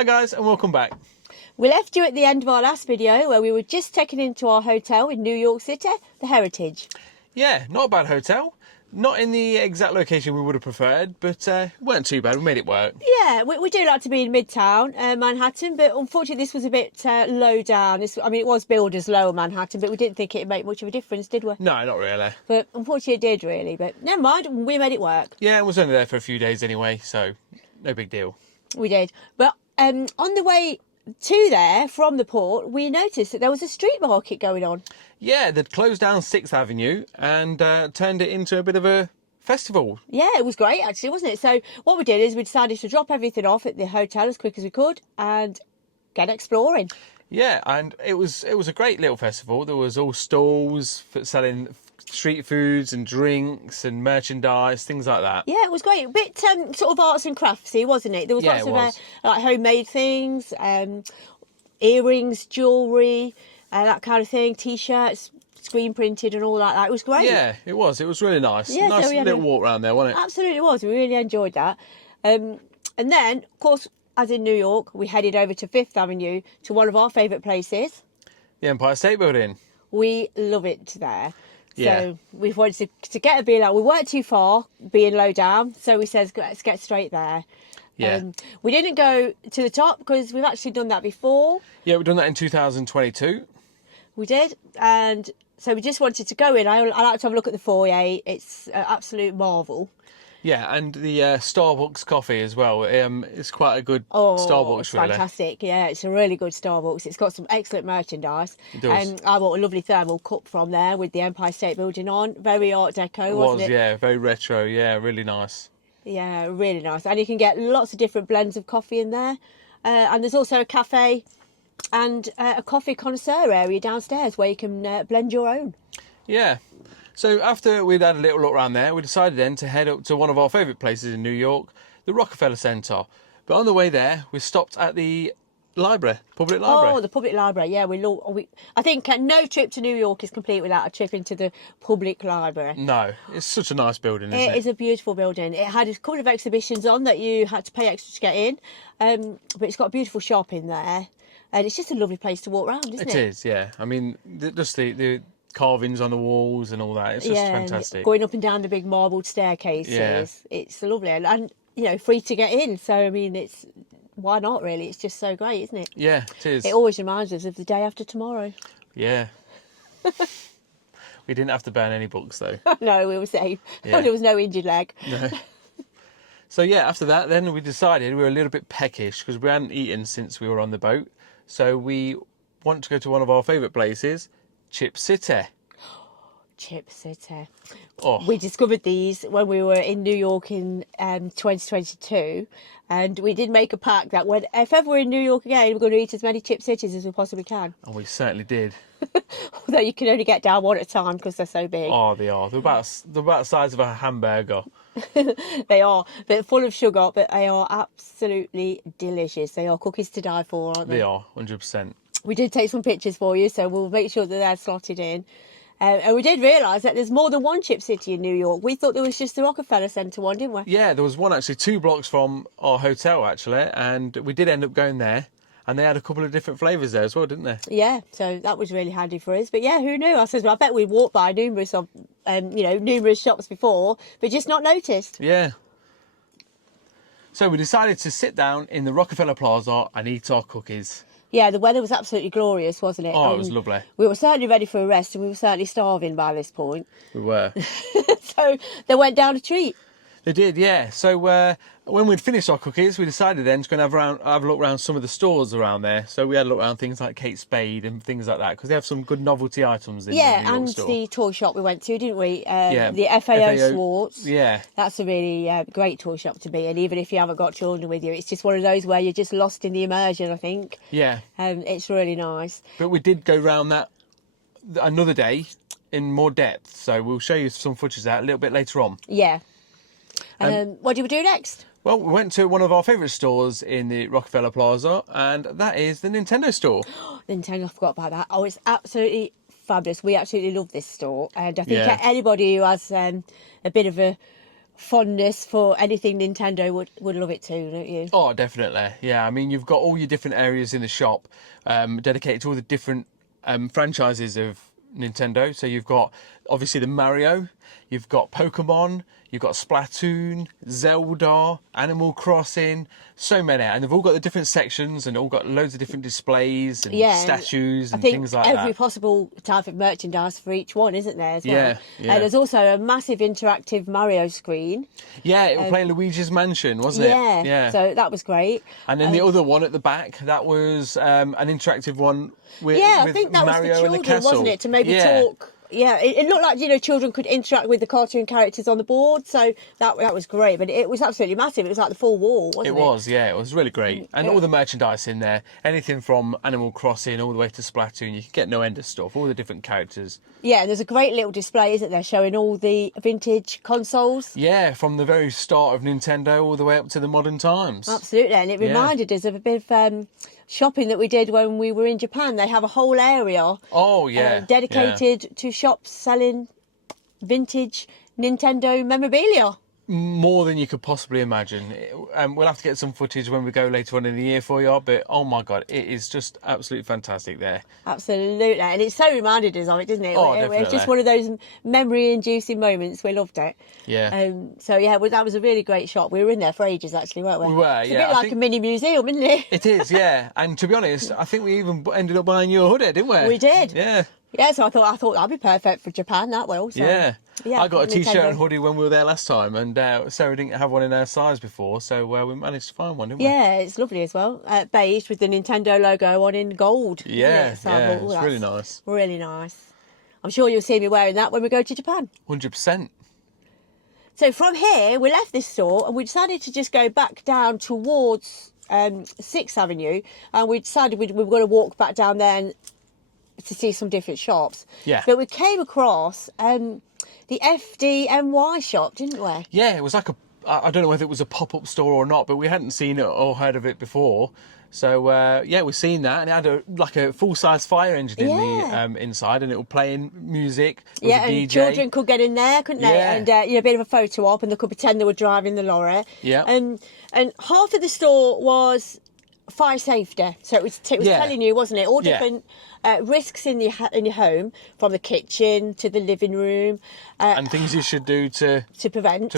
Hi guys, and welcome back. We left you at the end of our last video where we were just checking into our hotel in New York City, the Heritage. Yeah, not a bad hotel. Not in the exact location we would have preferred, but weren't too bad. We made it work. Yeah, we do like to be in Midtown, Manhattan, but unfortunately this was a bit low down. It was billed as lower Manhattan, but we didn't think it'd make much of a difference, did we? No, not really. But unfortunately it did, really. But never mind, we made it work. Yeah, I was only there for a few days anyway, so no big deal. We did. But on the way to there from the port, we noticed that there was a street market going on. Yeah, they'd closed down 6th Avenue and turned it into a bit of a festival. Yeah, it was great actually, wasn't it? So what we did is we decided to drop everything off at the hotel as quick as we could and get exploring. Yeah, and it was a great little festival. There was all stalls for selling street foods and drinks and merchandise, things like that. Yeah, it was great. A bit sort of arts and craftsy, wasn't it? There was lots of like homemade things, earrings, jewellery, that kind of thing, T-shirts, screen printed and all that. It was great. Yeah, it was. It was really nice. Yeah, nice so little walk around there, wasn't it? Absolutely was. We really enjoyed that. And then, of course, as in New York, we headed over to 5th Avenue to one of our favourite places. The Empire State Building. We love it there. Yeah. So we wanted to get a beer. We weren't too far, being low down. So we said, let's get straight there. Yeah. We didn't go to the top because we've actually done that before. Yeah, we've done that in 2022. We did. And so we just wanted to go in. I like to have a look at the foyer. It's an absolute marvel. Yeah, and the Starbucks coffee as well. It's quite a good Starbucks, it's really. Fantastic. Yeah, it's a really good Starbucks. It's got some excellent merchandise. It does. I bought a lovely thermal cup from there with the Empire State Building on. Very Art Deco, wasn't it? Yeah, very retro. Yeah, really nice. Yeah, really nice. And you can get lots of different blends of coffee in there. And there's also a cafe and a coffee connoisseur area downstairs where you can blend your own. Yeah. So after we'd had a little look around there, we decided then to head up to one of our favourite places in New York, the Rockefeller Center. But on the way there, we stopped at the public library. Oh, the public library. Yeah, I think no trip to New York is complete without a trip into the public library. No, it's such a nice building, isn't it? It is a beautiful building. It had a couple of exhibitions on that you had to pay extra to get in, but it's got a beautiful shop in there, and it's just a lovely place to walk around, isn't it? It is, yeah. I mean, just the carvings on the walls and all that. It's just fantastic. Going up and down the big marbled staircases. Yeah. It's lovely, and free to get in. So I mean, why not really? It's just so great, isn't it? Yeah, it is. It always reminds us of the day after tomorrow. Yeah. We didn't have to burn any books though. No, we were safe. Yeah. There was no injured leg. No. So yeah, after that, then we decided we were a little bit peckish because we hadn't eaten since we were on the boat. So we want to go to one of our favourite places, Chip City. Chip City. Oh. We discovered these when we were in New York in 2022, and we did make a pact that if ever we're in New York again, we're going to eat as many Chip Cities as we possibly can. And we certainly did. Although you can only get down one at a time because they're so big. Oh, they are. They're about the size of a hamburger. They are. They're full of sugar, but they are absolutely delicious. They are cookies to die for, aren't they? They are, 100%. We did take some pictures for you, so we'll make sure that they're slotted in. And we did realise that there's more than one Chip City in New York. We thought there was just the Rockefeller Center one, didn't we? Yeah, there was one actually 2 blocks from our hotel, actually, and we did end up going there. And they had a couple of different flavours there as well, didn't they? Yeah, so that was really handy for us. But yeah, who knew? I bet we walked by numerous shops before, but just not noticed. Yeah. So we decided to sit down in the Rockefeller Plaza and eat our cookies. Yeah, the weather was absolutely glorious, wasn't it? Oh, it was lovely. We were certainly ready for a rest, and we were certainly starving by this point. We were. So they went down a treat. They did, yeah. So when we'd finished our cookies, we decided then to go and have a look around some of the stores around there. So we had a look around things like Kate Spade and things like that, because they have some good novelty items in the New York and store. the toy shop we went to, didn't we? Yeah. The FAO Swartz. Yeah. That's a really great toy shop to be in, even if you haven't got children with you. It's just one of those where you're just lost in the immersion, I think. Yeah. It's really nice. But we did go round that another day in more depth. So we'll show you some footage of that a little bit later on. Yeah. What do we do next? Well, we went to one of our favourite stores in the Rockefeller Plaza, and that is the Nintendo store. Nintendo, I forgot about that. Oh, it's absolutely fabulous. We absolutely love this store. And I think Yeah. anybody who has a bit of a fondness for anything Nintendo would love it too, don't you? Oh, definitely. Yeah, I mean, you've got all your different areas in the shop dedicated to all the different franchises of Nintendo. So you've got, obviously, the Mario, you've got Pokemon, you've got Splatoon, Zelda, Animal Crossing, so many. And they've all got the different sections and all got loads of different displays and statues and things like that. Every possible type of merchandise for each one, isn't there, as well? Yeah, yeah. There's also a massive interactive Mario screen. Yeah, it will play Luigi's Mansion, wasn't it? Yeah, Yeah. so that was great. And then the other one at the back, that was an interactive one with I think that Mario was for and the children, castle. wasn't it? To maybe talk. Yeah, it looked like, children could interact with the cartoon characters on the board, so that was great. But it was absolutely massive. It was like the full wall, wasn't it? It was, yeah. It was really great. And all the merchandise in there, anything from Animal Crossing all the way to Splatoon, you can get no end of stuff, all the different characters. Yeah, and there's a great little display, isn't there, showing all the vintage consoles. Yeah, from the very start of Nintendo all the way up to the modern times. Absolutely, and it reminded us of a bit of shopping that we did when we were in Japan. They have a whole area dedicated to shops selling vintage Nintendo memorabilia. More than you could possibly imagine. We'll have to get some footage when we go later on in the year for you, but oh my God, it is just absolutely fantastic there. Absolutely, and it so reminded us of it, doesn't it? Oh, It was definitely. just one of those memory-inducing moments. We loved it. Yeah. So yeah, that was a really great shop. We were in there for ages, actually, weren't we? We were, it's yeah. a bit like a mini museum, isn't it? It is, yeah. And to be honest, I think we even ended up buying you a hoodie, didn't we? We did. Yeah. Yeah, so I thought that'd be perfect for Japan, that will. So, Yeah. I got a t-shirt Nintendo. and hoodie when we were there last time, and Sarah didn't have one in her size before, so we managed to find one, didn't we? Yeah, it's lovely as well. Beige with the Nintendo logo on in gold. isn't Yeah, it? So I thought, it's that's really nice. Really nice. I'm sure you'll see me wearing that when we go to Japan. 100%. So from here, we left this store and we decided to just go back down towards 6th Avenue, and we decided we were going to walk back down there and to see some different shops. Yeah. But we came across the FDNY shop, didn't we? Yeah, it was like I don't know whether it was a pop-up store or not, but we hadn't seen it or heard of it before. So, we've seen that, and it had a full-size fire engine in the inside, and it was playing music. There was a and DJ. children could get in there, couldn't they? Yeah. And a bit of a photo op, and they could pretend they were driving the lorry. Yeah. And half of the store was fire safety, so it was telling you, wasn't it, all different risks in your home, from the kitchen to the living room, and things you should do to prevent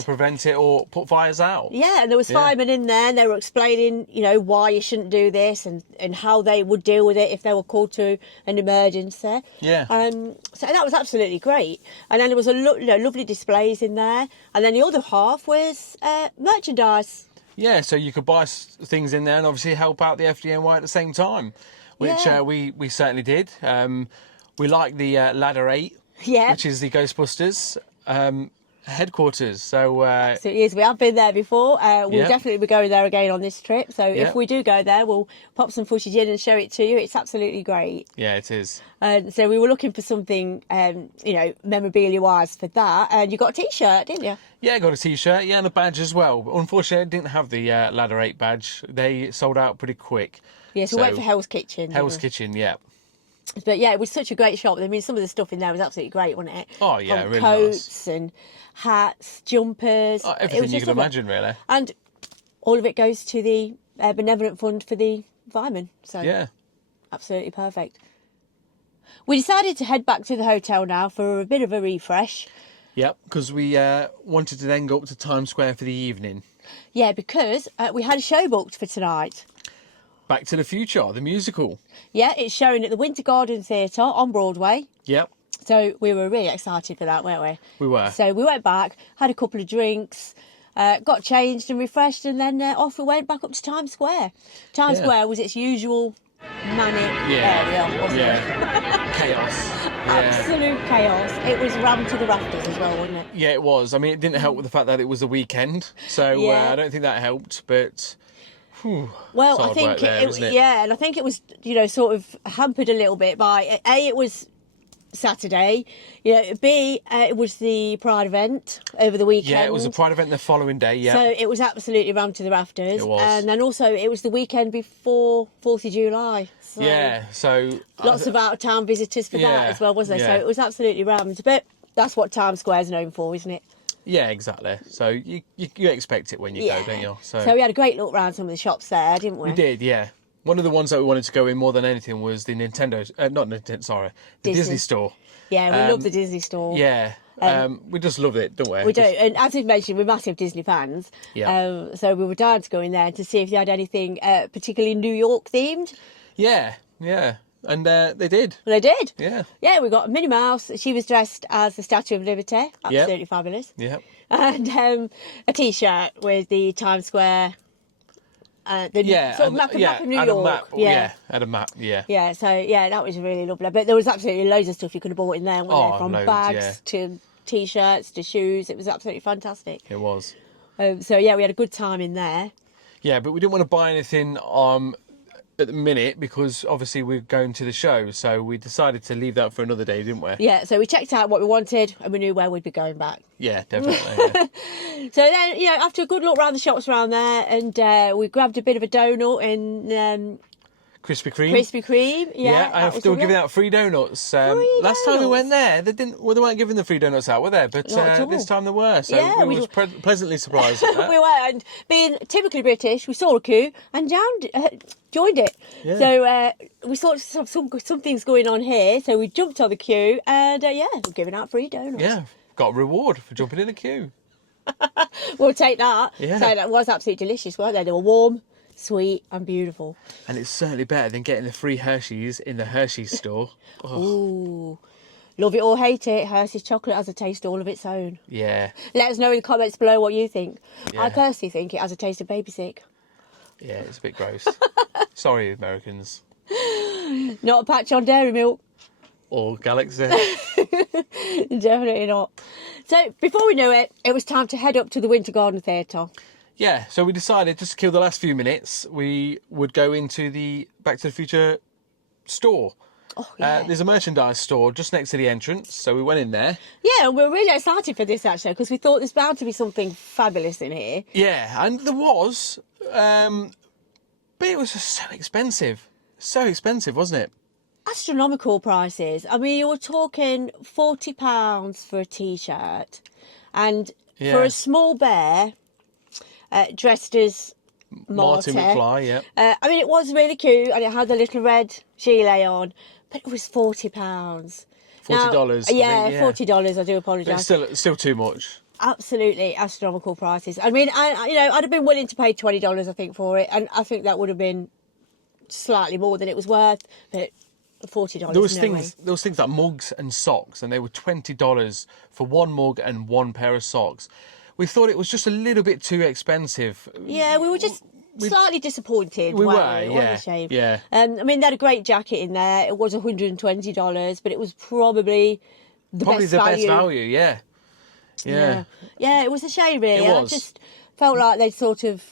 it or put fires out. Yeah, and there was firemen in there, and they were explaining, why you shouldn't do this and how they would deal with it if they were called to an emergency. Yeah. So that was absolutely great. And then there was lovely displays in there, and then the other half was merchandise. Yeah, so you could buy things in there and obviously help out the FDNY at the same time, which we certainly did. We like the Ladder 8, which is the Ghostbusters headquarters. So it is. We have been there before. We'll definitely be going there again on this trip. So if we do go there, we'll pop some footage in and show it to you. It's absolutely great. Yeah, it is. So we were looking for something, memorabilia-wise for that. And you got a T-shirt, didn't you? Yeah, I got a T-shirt, and a badge as well. But unfortunately, I didn't have the Ladder 8 badge. They sold out pretty quick. Yeah, so we went for Hell's Kitchen. Hell's Kitchen, yeah. But yeah, it was such a great shop. I mean, some of the stuff in there was absolutely great, wasn't it? Oh, yeah, really coats nice. and hats, jumpers. Oh, everything you can imagine, really. And all of it goes to the benevolent fund for the firemen. So yeah, absolutely perfect. We decided to head back to the hotel now for a bit of a refresh. Yep, because we wanted to then go up to Times Square for the evening. Yeah, because we had a show booked for tonight. Back to the Future, the musical. Yeah, it's showing at the Winter Garden Theatre on Broadway. Yep. So we were really excited for that, weren't we? We were. So we went back, had a couple of drinks, got changed and refreshed, and then off we went back up to Times Square. Times Square was its usual manic area, wasn't it? Chaos. Absolute chaos. It was rammed to the rafters as well, wasn't it? Yeah, it was. I mean, it didn't help with the fact that it was a weekend, so I don't think that helped, but... Well, I think and I think it was, sort of hampered a little bit by it was Saturday, B, it was the Pride event over the weekend. Yeah, it was a Pride event the following day. Yeah, so it was absolutely rammed to the rafters. It was. And then also it was the weekend before 4th of July. So so lots of out of town visitors for that as well, wasn't there? Yeah. So it was absolutely rammed. But that's what Times Square's known for, isn't it? Yeah, exactly. So you expect it when you go, don't you? So we had a great look around some of the shops there, didn't we? We did, yeah. One of the ones that we wanted to go in more than anything was the Disney store. Yeah, we love the Disney store. Yeah, we just love it, don't we? We do, and as we've mentioned, we're massive Disney fans. Yeah. So we were dying to go in there to see if they had anything particularly New York themed. Yeah, yeah. And they did. They did. Yeah. Yeah, we got Minnie Mouse. She was dressed as the Statue of Liberty. Absolutely fabulous. Yeah. And a T-shirt with the Times Square. Map of New York. Had a map. Yeah. Yeah, so that was really lovely. But there was absolutely loads of stuff you could have bought in there, wasn't there? From loads, bags to T-shirts to shoes. It was absolutely fantastic. It was. So we had a good time in there. Yeah, but we didn't want to buy anything at the minute because obviously we're going to the show, so we decided to leave that for another day, didn't we? Yeah, so we checked out what we wanted and we knew where we'd be going back. Yeah, definitely. Yeah. So then, after a good look around the shops around there, and we grabbed a bit of a donut in Krispy Kreme. Krispy Kreme, they were giving out free donuts. Last time we went there, they weren't giving the free donuts out, were they? But this time they were, so we were pleasantly surprised at that. We were, and being typically British, we saw a queue and joined it. Yeah. So we saw something's going on here, so we jumped on the queue, and we're giving out free donuts. Yeah, got a reward for jumping in a queue. We'll take that. Yeah. So that was absolutely delicious, weren't they? They were warm, sweet and beautiful. And it's certainly better than getting the free Hershey's in the Hershey's store. Oh. Ooh. Love it or hate it, Hershey's chocolate has a taste all of its own. Yeah. Let us know in the comments below what you think. Yeah. I personally think it has a taste of baby sick. Yeah, it's a bit gross. Sorry, Americans. Not a patch on dairy milk. Or Galaxy. Definitely not. So before we knew it, it was time to head up to the Winter Garden Theatre. Yeah, so we decided just to kill the last few minutes, we would go into the Back to the Future store. Oh, yeah. There's a merchandise store just next to the entrance, so we went in there. Yeah, and we're really excited for this actually, because we thought there's bound to be something fabulous in here. Yeah, and there was, but it was just so expensive. So expensive, wasn't it? Astronomical prices. I mean, you were talking £40 for a T-shirt, and for a small bear dressed as Marty McFly, yeah. I mean, it was really cute, and it had the little red gilet on, but it was £40. $40. $40. I do apologise. But still too much. Absolutely astronomical prices. I mean, I'd have been willing to pay $20, I think, for it, and I think that would have been slightly more than it was worth, but $40. There was things like mugs and socks, and they were $20 for one mug and one pair of socks. We thought it was just a little bit too expensive. Yeah, we were just slightly disappointed. We were, yeah. What a shame. Yeah. I mean, they had a great jacket in there. It was $120, but it was probably the best value. Yeah. Yeah. Yeah, it was a shame, really. It was. I just felt like they'd sort of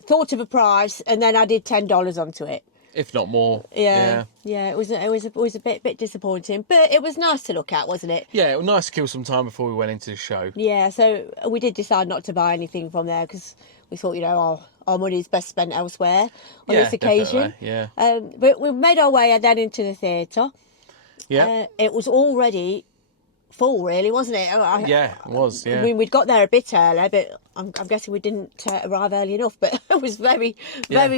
thought of a price and then added $10 onto it. If not more. Yeah. It was a bit disappointing, but it was nice to look at, wasn't it? Yeah, it was nice to kill some time before we went into the show. Yeah, so we did decide not to buy anything from there because we thought, our money is best spent elsewhere on this occasion. Yeah. But we made our way then into the theatre. Yeah. It was already full, really, wasn't it? Yeah, it was. Yeah. I mean, we'd got there a bit early, but I'm guessing we didn't arrive early enough. But it was very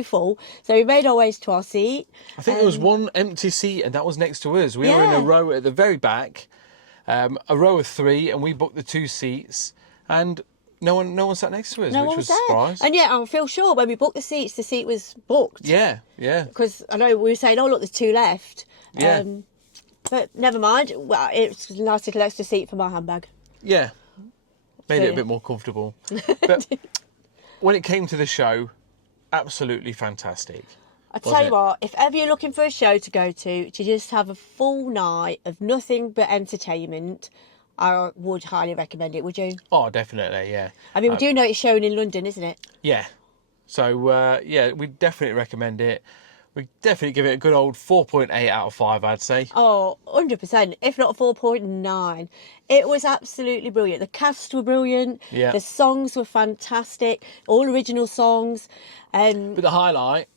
full. So we made our ways to our seat. I think there was one empty seat, and that was next to us. We were in a row at the very back, a row of three, and we booked the 2 seats, and no one sat next to us, which was a surprise. And I feel sure when we booked the seat was booked. Yeah. Because I know we were saying, oh look, there's 2 left. Yeah. But never mind. Well, it's a nice little extra seat for my handbag. Yeah. Made it a bit more comfortable. But when it came to the show, absolutely fantastic. I tell you what, if ever you're looking for a show to go to just have a full night of nothing but entertainment, I would highly recommend it, would you? Oh, definitely, yeah. I mean, we do know it's shown in London, isn't it? Yeah. So, we definitely recommend it. We definitely give it a good old 4.8 out of 5, I'd say. Oh, 100%, if not 4.9. It was absolutely brilliant. The cast were brilliant. Yeah. The songs were fantastic. All original songs. But the highlight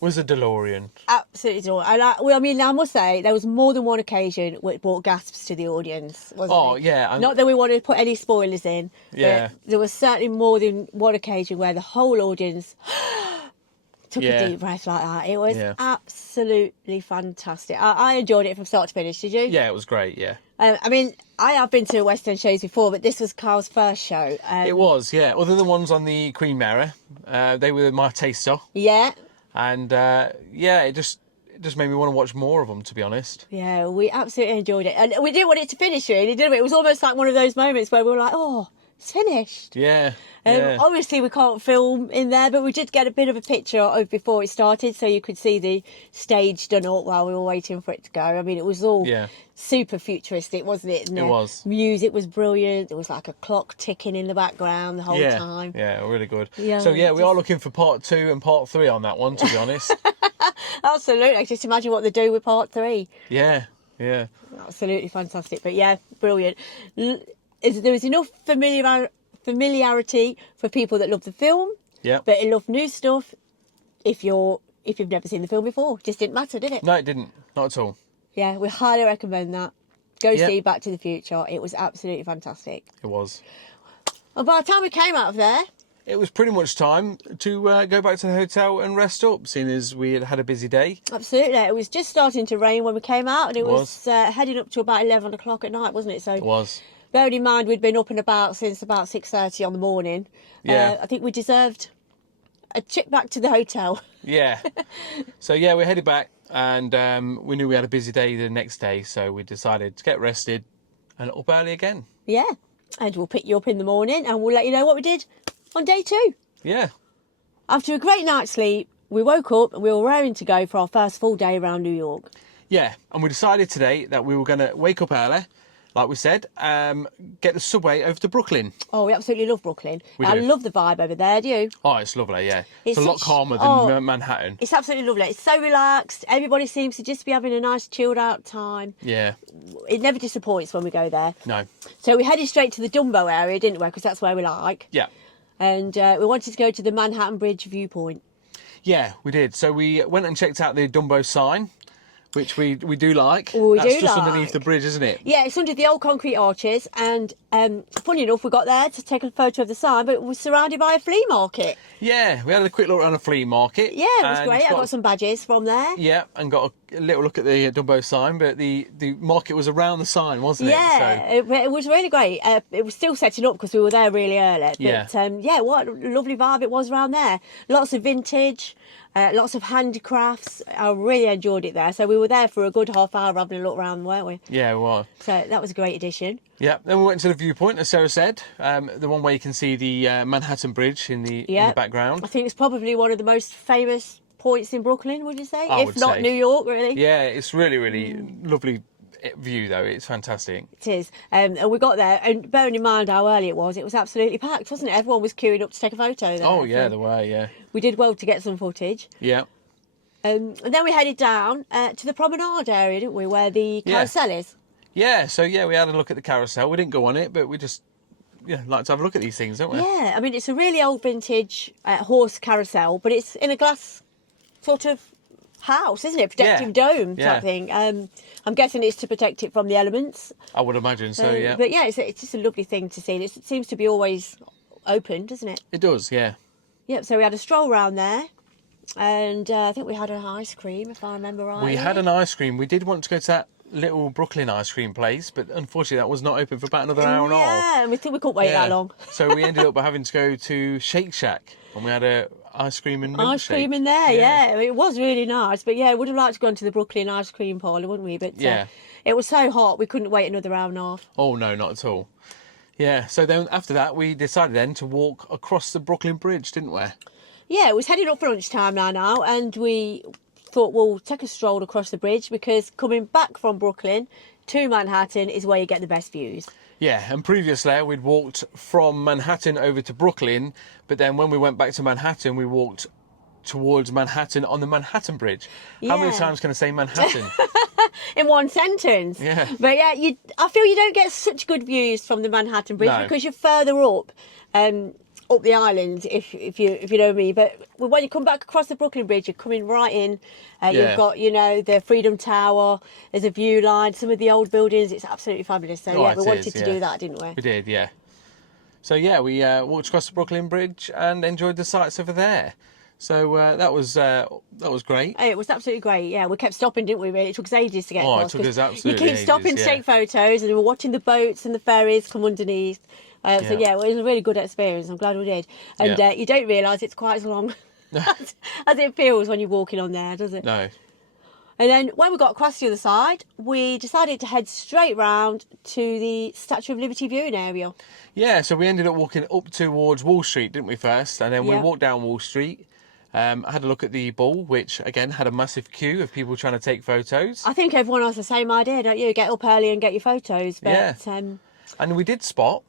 was a DeLorean. Absolutely adore. And I mean, I must say, there was more than one occasion where it brought gasps to the audience, wasn't Oh, it? yeah. Not that we wanted to put any spoilers in, Yeah. but there was certainly more than one occasion where the whole audience took a deep breath like that. It was absolutely fantastic. I enjoyed it from start to finish. Did you? Yeah, it was great, yeah. I mean, I have been to West End shows before, but this was Carl's first show. It was, yeah. Other than the ones on the Queen Mary, they were my taster. Yeah. And, it just made me want to watch more of them, to be honest. Yeah, we absolutely enjoyed it. And we didn't want it to finish, really, did we? It was almost like one of those moments where we were like, oh, it's finished. Yeah. Obviously, we can't film in there, but we did get a bit of a picture of before it started, so you could see the stage done up while we were waiting for it to go. I mean, it was all super futuristic, wasn't it? And it was. Music was brilliant. There was like a clock ticking in the background the whole time. Yeah, really good. Yeah, so, we are looking for part 2 and part 3 on that one, to be honest. Absolutely. Just imagine what they do with part 3. Yeah. Absolutely fantastic. But yeah, brilliant. There was enough familiarity for people that love the film. Yeah. But enough new stuff if you've never seen the film before. Just didn't matter, did it? No, it didn't. Not at all. Yeah, we highly recommend that. Go see Back to the Future. It was absolutely fantastic. It was. And by the time we came out of there, it was pretty much time to go back to the hotel and rest up, seeing as we had a busy day. Absolutely. It was just starting to rain when we came out, and it was heading up to about 11 o'clock at night, wasn't it? So it was. Bearing in mind we'd been up and about since about 6:30 on the morning. Yeah. I think we deserved a trip back to the hotel. Yeah. So, we headed back, and we knew we had a busy day the next day, so we decided to get rested and up early again. Yeah. And we'll pick you up in the morning, and we'll let you know what we did on day 2. Yeah. After a great night's sleep, we woke up and we were raring to go for our first full day around New York. Yeah, and we decided today that we were going to wake up early, like we said, get the subway over to Brooklyn. Oh, we absolutely love Brooklyn. We I do. love the vibe over there, do you? Oh, it's lovely, yeah. It's a lot calmer than Manhattan. It's absolutely lovely. It's so relaxed. Everybody seems to just be having a nice chilled out time. Yeah. It never disappoints when we go there. No. So we headed straight to the Dumbo area, didn't we? Because that's where we like. Yeah. And we wanted to go to the Manhattan Bridge viewpoint. Yeah, we did. So we went and checked out the Dumbo sign, which we do like. That's just underneath the bridge, isn't it? Yeah, it's under the old concrete arches. And funny enough, we got there to take a photo of the sign, but it was surrounded by a flea market. Yeah, we had a quick look around a flea market. Yeah, it was great. I got some badges from there. Yeah, and got a little look at the Dumbo sign, but the market was around the sign, wasn't it? Yeah, it was really great. It was still setting up because we were there really early. But what a lovely vibe it was around there. Lots of vintage. Lots of handicrafts. I really enjoyed it there. So we were there for a good half hour having a look around, weren't we? Yeah, we were. So that was a great addition. Yeah, then we went to the viewpoint, as Sarah said, the one where you can see the Manhattan Bridge in the background. I think it's probably one of the most famous points in Brooklyn, would you say? I would not say. New York, really. Yeah, it's really, really lovely view, though. It's fantastic. It is. And we got there, and bearing in mind how early it was absolutely packed, wasn't it? Everyone was queuing up to take a photo there. Oh, yeah, they were, yeah. We did well to get some footage. Yeah. And then we headed down to the promenade area, didn't we, where the carousel is? Yeah, so we had a look at the carousel. We didn't go on it, but we just like to have a look at these things, don't we? Yeah, I mean, it's a really old vintage horse carousel, but it's in a glass sort of house, isn't it? Protective dome type thing. I'm guessing it's to protect it from the elements. I would imagine so, yeah. But yeah, it's just a lovely thing to see. It seems to be always open, doesn't it? It does, yeah. Yep, so we had a stroll round there. And I think we had an ice cream, if I remember right. We had an ice cream. We did want to go to that little Brooklyn ice cream place, but unfortunately that was not open for about another hour and a half. Yeah, and we think we couldn't wait that long. So we ended up having to go to Shake Shack, and we had a ice cream and milkshake. Ice cream in there, yeah. It was really nice. But yeah, would have liked to go into the Brooklyn ice cream parlour, wouldn't we? But it was so hot, we couldn't wait another hour and a half. Oh, no, not at all. Yeah, so then after that, we decided then to walk across the Brooklyn Bridge, didn't we? Yeah, it was heading up for lunchtime now, and we thought we'll take a stroll across the bridge because coming back from Brooklyn to Manhattan is where you get the best views. Yeah, and previously we'd walked from Manhattan over to Brooklyn, but then when we went back to Manhattan, we walked towards Manhattan on the Manhattan Bridge. How many times can I say Manhattan? In one sentence. Yeah. But yeah, I feel you don't get such good views from the Manhattan Bridge because you're further up. up the island, if you know me. But when you come back across the Brooklyn Bridge, you're coming right in. You've got, you know, the Freedom Tower. There's a view line. Some of the old buildings. It's absolutely fabulous. So we wanted to do that, didn't we? We did, yeah. So yeah, we walked across the Brooklyn Bridge and enjoyed the sights over there. So that was great. It was absolutely great. Yeah, we kept stopping, didn't we? Really, it took us ages to get across. It took us absolutely You keep stopping ages, to take photos, and we were watching the boats and the ferries come underneath. So yeah, it was a really good experience. I'm glad we did. And you don't realise it's quite as long as it feels when you're walking on there, does it? No. And then when we got across the other side, we decided to head straight round to the Statue of Liberty viewing area. Yeah, so we ended up walking up towards Wall Street, didn't we, first? And then we walked down Wall Street. I had a look at the Bull, which, again, had a massive queue of people trying to take photos. I think everyone has the same idea, don't you? Get up early and get your photos. But, yeah. And we did spot,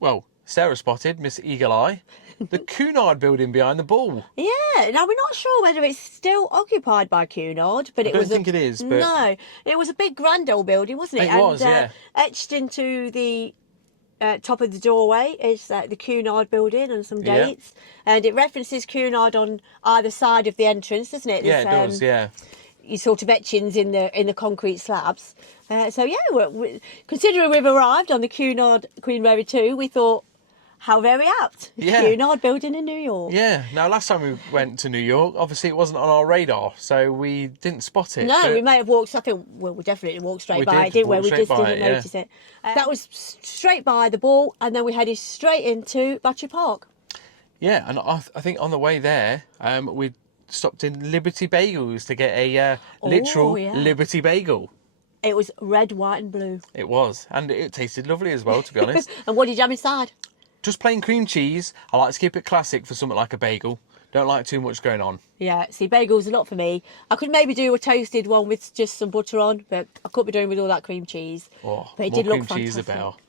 well, Sarah spotted, Miss Eagle Eye, the Cunard building behind the Bull. Yeah, now we're not sure whether it's still occupied by Cunard, but I don't think it is. But... No, it was a big grand old building, wasn't it? It was, yeah. Etched into the top of the doorway is the Cunard building and some dates. And it references Cunard on either side of the entrance, doesn't it? Yeah, it does, yeah. You sort of etchings in the concrete slabs. So yeah, considering we've arrived on the Cunard Queen Mary 2, we thought, how very apt. Yeah. Cunard building in New York. Yeah. Now, last time we went to New York, obviously it wasn't on our radar, so we didn't spot it. No, we may have walked, I think, well, we definitely walked straight by it, didn't we? We just didn't notice it. That was straight by the Bull, and then we headed straight into Battery Park. Yeah, and I think on the way there, we stopped in Liberty Bagels to get a literal Liberty Bagel. It was red, white and blue. It was, and it tasted lovely as well, to be honest. And what did you have inside? Just plain cream cheese. I like to keep it classic for something like a bagel. Don't like too much going on. Yeah, see, bagels a lot for me. I could maybe do a toasted one with just some butter on, but I couldn't be doing with all that cream cheese. Oh, but it more did look cream cheese fantastic. about.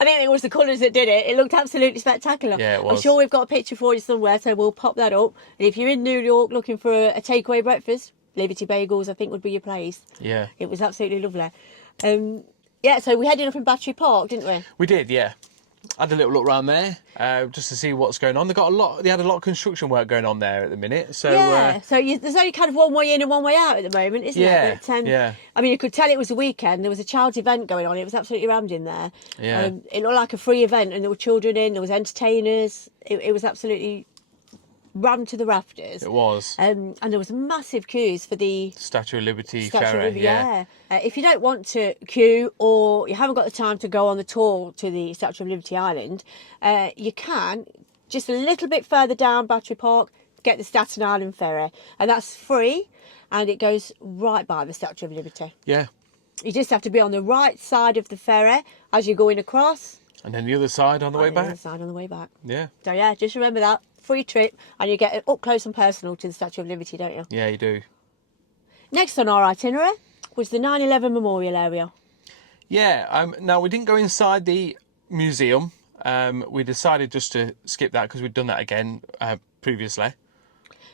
I think it was the colours that did it. It looked absolutely spectacular. Yeah, it was. I'm sure we've got a picture for you somewhere, so we'll pop that up. And if you're in New York looking for a takeaway breakfast, Liberty Bagels, I think, would be your place. Yeah. It was absolutely lovely. Yeah, so we headed up in Battery Park, didn't we? We did, yeah. Had a little look around there just to see what's going on. They had a lot of construction work going on there at the minute. So yeah, there's only kind of one way in and one way out at the moment, isn't there? But, yeah. I mean, you could tell it was a weekend. There was a child's event going on. It was absolutely rammed in there. Yeah. It looked like a free event, and there were children in. There was entertainers. It was absolutely rammed to the rafters. It was. And there was massive queues for the Statue of Liberty Statue ferry. If you don't want to queue or you haven't got the time to go on the tour to the Statue of Liberty Island, you can, just a little bit further down Battery Park, get the Staten Island ferry. And that's free, and it goes right by the Statue of Liberty. Yeah. You just have to be on the right side of the ferry as you're going across. And then the other side on the way back. The other side on the way back. Yeah. So yeah, just remember that. Free trip, and you get up close and personal to the Statue of Liberty, don't you? Yeah, you do. Next on our itinerary was the 9/11 Memorial area. Yeah, now we didn't go inside the museum. We decided just to skip that because we'd done that again previously.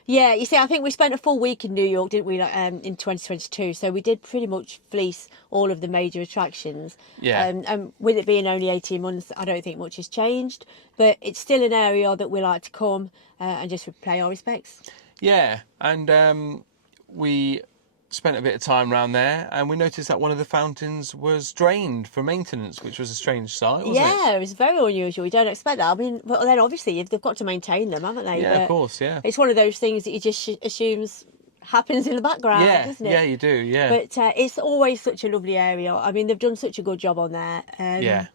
Yeah, you see, I think we spent a full week in New York, didn't we, in 2022? So we did pretty much fleece all of the major attractions. Yeah. And with it being only 18 months, I don't think much has changed. But it's still an area that we like to come and just pay our respects. Yeah, and we spent a bit of time around there, and we noticed that one of the fountains was drained for maintenance, which was a strange sight, wasn't it? Yeah, it was very unusual. You don't expect that. I mean, but then obviously they've got to maintain them, haven't they? Yeah, but of course, yeah. It's one of those things that you just assumes happens in the background, doesn't it? Yeah, you do, yeah. But it's always such a lovely area. I mean, they've done such a good job on there. Yeah.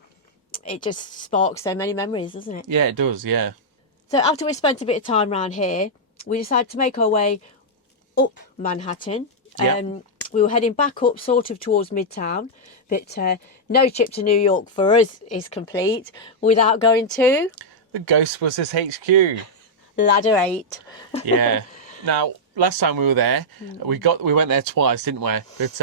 It just sparks so many memories, doesn't it? Yeah, it does, yeah. So after we spent a bit of time around here, we decided to make our way up Manhattan. Yeah. We were heading back up sort of towards Midtown, but no trip to New York for us is complete without going to The Ghostbusters HQ. Ladder 8. Yeah. Now, last time we were there, we went there twice, didn't we? But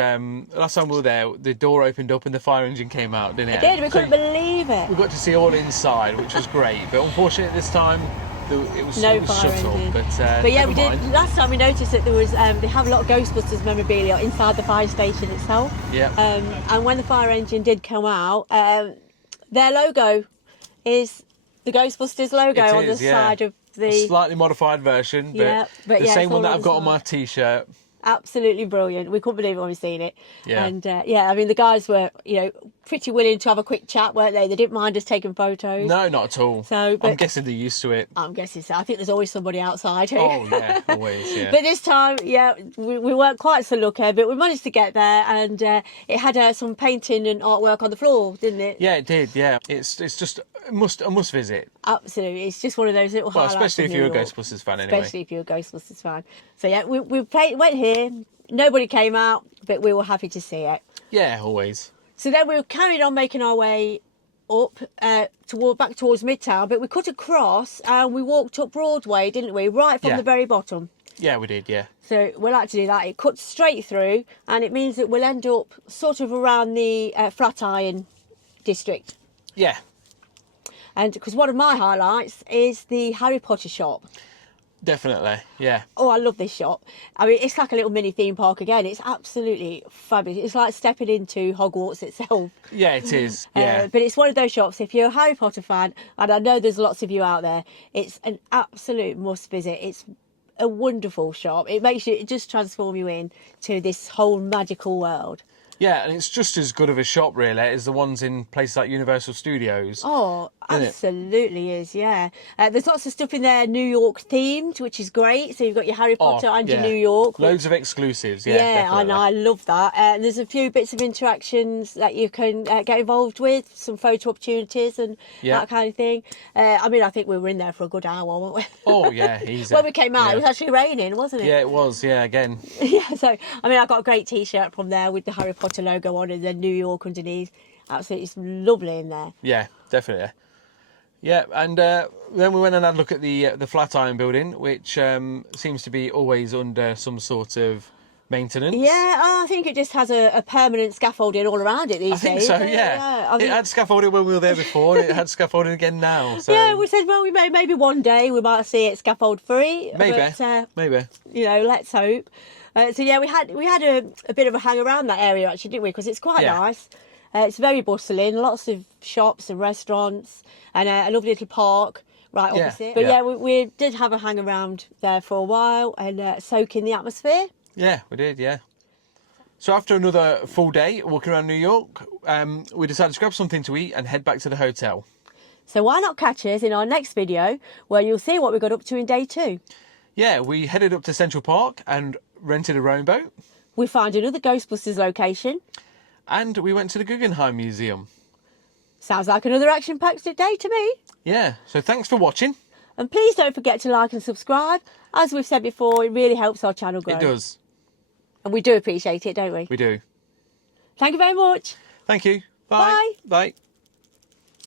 last time we were there, the door opened up and the fire engine came out, didn't it? It did, we couldn't believe it. We got to see all inside, which was great. But unfortunately, this time it was No fire shut engine. up. But yeah, never we did. mind. Last time we noticed that there was they have a lot of Ghostbusters memorabilia inside the fire station itself. Yeah. And when the fire engine did come out, their logo is the Ghostbusters logo It on the is, yeah. side of A the... slightly modified version, but, Yeah, but the yeah, same it's one all that on I've the got on my side. T-shirt. Absolutely brilliant. We couldn't believe it when we seen it. Yeah. And I mean, the guys were, pretty willing to have a quick chat, weren't they? They didn't mind us taking photos. No, not at all. So, but I'm guessing they're used to it. I'm guessing so. I think there's always somebody outside. Oh, yeah, always, yeah. But this time, we weren't quite so lucky, but we managed to get there, and it had some painting and artwork on the floor, didn't it? Yeah, it did, yeah. It's just a must visit. Absolutely. It's just one of those little highlights. Especially of if you're a New York. Ghostbusters fan anyway. Especially if you're a Ghostbusters fan. So, yeah, we went here. Nobody came out, but we were happy to see it. Yeah, always. So then we were carried on making our way up back towards Midtown, but we cut across and we walked up Broadway, didn't we? Right from the very bottom. Yeah, we did, yeah. So we like to do that. It cuts straight through, and it means that we'll end up sort of around the Flatiron district. Yeah. And because one of my highlights is the Harry Potter shop. Definitely, yeah. Oh, I love this shop. I mean, it's like a little mini theme park again. It's absolutely fabulous. It's like stepping into Hogwarts itself. Yeah, it is, yeah. But it's one of those shops, if you're a Harry Potter fan, and I know there's lots of you out there, it's an absolute must visit. It's a wonderful shop. It just transforms you in to this whole magical world. Yeah, and it's just as good of a shop, really, as the ones in places like Universal Studios. Oh, Isn't it? absolutely is, yeah. There's lots of stuff in there New York themed, which is great. So you've got your Harry Potter and your yeah. New York. Loads of exclusives, yeah. Yeah, definitely. I know, I love that. And there's a few bits of interactions that you can get involved with, some photo opportunities and that kind of thing. I mean, I think we were in there for a good hour, weren't we? Oh, yeah, easy. When we came out, it was actually raining, wasn't it? Yeah, it was, yeah, again. Yeah, so, I mean, I got a great T-shirt from there with the Harry Potter logo on and then New York underneath. Absolutely, it's lovely in there. Yeah, definitely. Yeah, and then we went and had a look at the Flatiron building, which seems to be always under some sort of maintenance. Yeah, I think it just has a permanent scaffolding all around it these days. I think so, yeah. I think... It had scaffolding when we were there before, and it had scaffolding again now. So. Yeah, we said, well, maybe one day we might see it scaffold free. Maybe, but, maybe. Let's hope. So yeah, we had a bit of a hang around that area actually, didn't we? Because it's quite nice. It's very bustling, lots of shops and restaurants, and a lovely little park right opposite. But yeah, we did have a hang around there for a while and soak in the atmosphere. Yeah, we did, yeah. So after another full day walking around New York, we decided to grab something to eat and head back to the hotel. So why not catch us in our next video where you'll see what we got up to in day 2. Yeah, we headed up to Central Park and rented a rowing boat. We found another Ghostbusters location. And we went to the Guggenheim Museum. Sounds like another action-packed day to me. Yeah, so thanks for watching. And please don't forget to like and subscribe. As we've said before, it really helps our channel grow. It does. And we do appreciate it, don't we? We do. Thank you very much. Thank you. Bye. Bye. Bye.